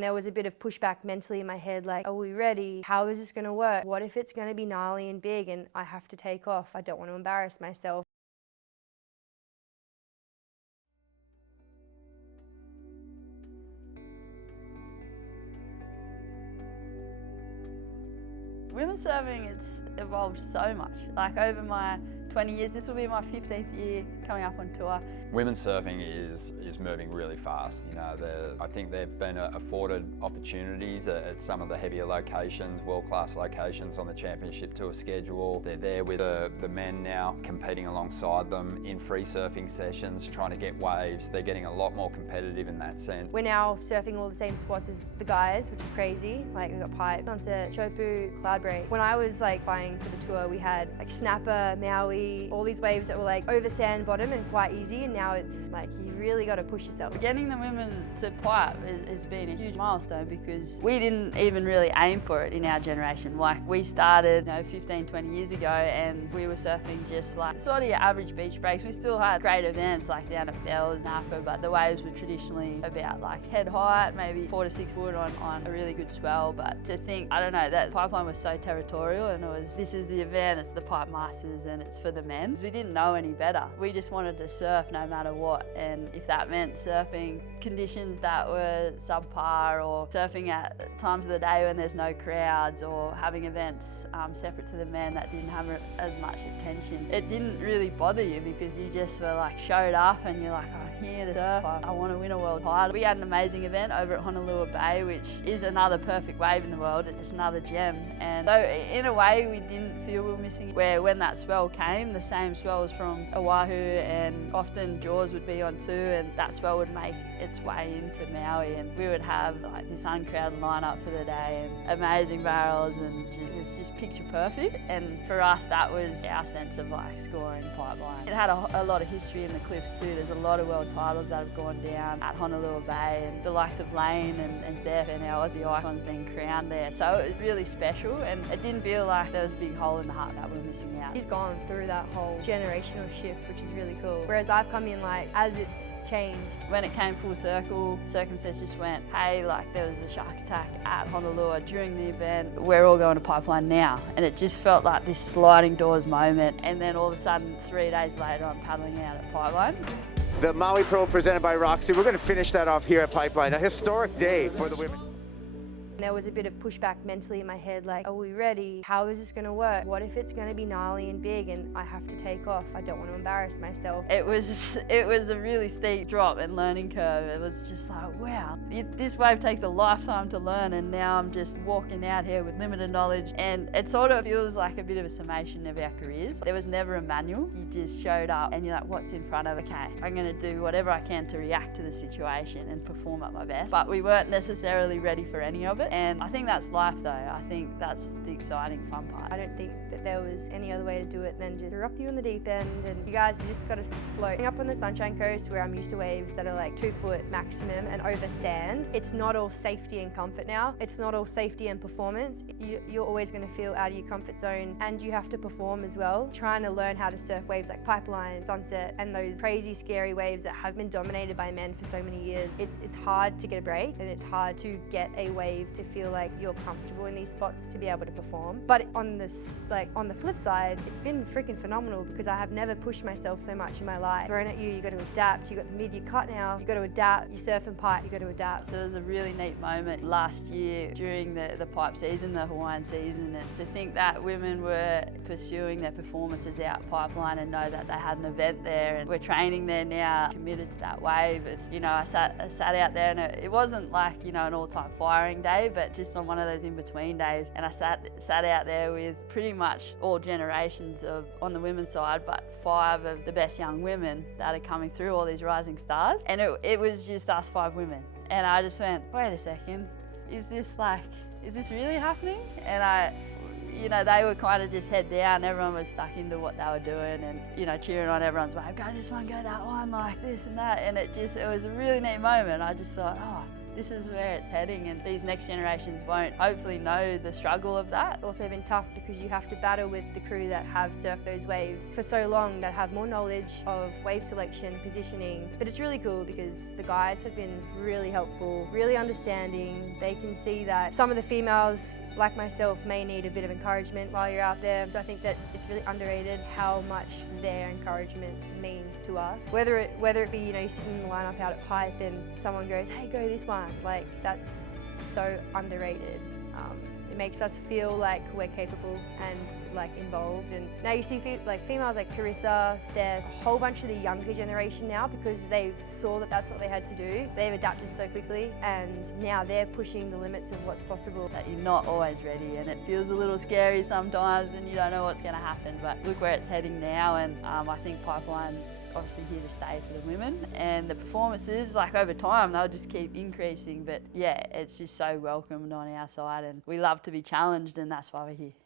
There was a bit of pushback mentally in my head, like, are we ready? How is this going to work? What if it's going to be gnarly and big and I have to take off? I don't want to embarrass myself. Women's surfing, it's evolved so much. Like over my 20 years, this will be my 15th year coming up on tour. Women's surfing is moving really fast. You know, I think they've been afforded opportunities at some of the heavier locations, world-class locations on the championship tour schedule. They're there with the men now, competing alongside them in free surfing sessions, trying to get waves. They're getting a lot more competitive in that sense. We're now surfing all the same spots as the guys, which is crazy. Like we've got Pipe, Sunset, Chopu, Cloudbreak. When I was like flying for the tour, we had like Snapper, Maui, all these waves that were like over sand bottom and quite easy, and now it's like you really got to push yourself. Getting the women to Pipe has been a huge milestone because we didn't even really aim for it in our generation. Like we started 15, 20 years ago and we were surfing just like sort of your average beach breaks. We still had great events like down at Fells, Napa, but the waves were traditionally about like head height, maybe 4 to 6 foot on a really good swell. But to think, I don't know, that Pipeline was so territorial and this is the event, it's the Pipe Masters and it's for the men. We didn't know any better. We just wanted to surf no matter what, and if that meant surfing conditions that were subpar or surfing at times of the day when there's no crowds or having events separate to the men that didn't have as much attention, it didn't really bother you because you just were like showed up and you're like, I'm here to surf, I want to win a world title. We had an amazing event over at Honolulu Bay, which is another perfect wave in the world. It's just another gem, and so in a way we didn't feel we were missing, where when that swell came, the same swells from Oahu and often Jaws would be on too, and that swell would make its way into Maui and we would have like this uncrowded lineup for the day and amazing barrels, and it was just picture perfect. And for us, that was our sense of like scoring Pipeline. It had a lot of history in the cliffs too. There's a lot of world titles that have gone down at Honolulu Bay, and the likes of Lane and Steph and our Aussie icons being crowned there. So it was really special, and it didn't feel like there was a big hole in the heart that we were missing out. He's gone through that whole generational shift, which is really cool. Whereas I've come in like as it's changed. When it came full circle, circumstances just went, hey, like there was the shark attack at Honolulu during the event, we're all going to Pipeline now. And it just felt like this sliding doors moment. And then all of a sudden, 3 days later, I'm paddling out at Pipeline. The Maui Pro presented by Roxy. We're going to finish that off here at Pipeline. A historic day for the women. There was a bit of pushback mentally in my head, like, are we ready? How is this going to work? What if it's going to be gnarly and big and I have to take off? I don't want to embarrass myself. It was a really steep drop and learning curve. It was just like, wow, this wave takes a lifetime to learn, and now I'm just walking out here with limited knowledge, and it sort of feels like a bit of a summation of our careers. There was never a manual. You just showed up and you're like, what's in front of? Okay, I'm going to do whatever I can to react to the situation and perform at my best. But we weren't necessarily ready for any of it. And I think that's life though. I think that's the exciting fun part. I don't think that there was any other way to do it than just drop you in the deep end, and you guys just got to float. Up on the Sunshine Coast, where I'm used to waves that are like 2 foot maximum and over sand, it's not all safety and comfort now. It's not all safety and performance. You're always going to feel out of your comfort zone, and you have to perform as well. Trying to learn how to surf waves like Pipeline, Sunset, and those crazy scary waves that have been dominated by men for so many years. It's hard to get a break, and it's hard to get a wave to feel like you're comfortable in these spots to be able to perform. But on the flip side, it's been freaking phenomenal because I have never pushed myself so much in my life. Thrown at you got to adapt. You got the mid, you cut now. You got to adapt. You surf and pipe. You got to adapt. So it was a really neat moment last year during the pipe season, the Hawaiian season, and to think that women were pursuing their performances out Pipeline and know that they had an event there, and we're training there now, committed to that wave. It's, I sat out there, and it wasn't like an all-time firing day, but just on one of those in-between days, and I sat out there with pretty much all generations on the women's side, but 5 of the best young women that are coming through, all these rising stars, and it was just us 5 women, and I just went, wait a second, is this really happening? And they were kind of just head down. Everyone was stuck into what they were doing and, cheering on everyone's wave, go this one, go that one, like this and that. And it was a really neat moment. I just thought, oh, this is where it's heading, and these next generations won't hopefully know the struggle of that. It's also been tough because you have to battle with the crew that have surfed those waves for so long, that have more knowledge of wave selection, positioning. But it's really cool because the guys have been really helpful, really understanding. They can see that some of the females, like myself, may need a bit of encouragement while you're out there. So I think that it's really underrated how much their encouragement means to us. Whether it be, you know, you're sitting in the lineup out at Pipe and someone goes, hey, go this one. Like, that's so underrated. It makes us feel like we're capable and like involved. And now you see like females like Carissa, Steph, a whole bunch of the younger generation now, because they saw that that's what they had to do. They've adapted so quickly, and now they're pushing the limits of what's possible. That you're not always ready, and it feels a little scary sometimes, and you don't know what's going to happen. But look where it's heading now, and I think Pipeline's obviously here to stay for the women. And the performances, like over time, they'll just keep increasing. But yeah, it's just so welcomed on our side, and we love to be challenged, and that's why we're here.